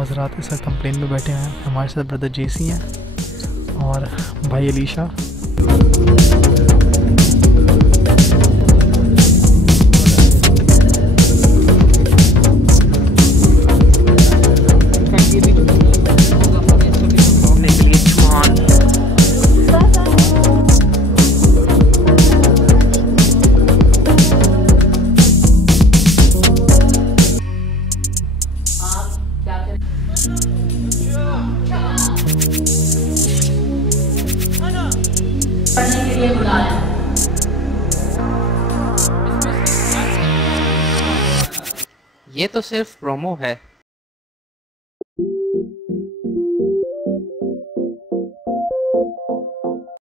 हज़रात इस वक्त हम प्लेन में बैठे हैं। हमारे साथ ब्रदर जेसी हैं और भाई अलीशा। पढ़ने के लिए बुला रहे हैं। ये तो सिर्फ प्रोमो है।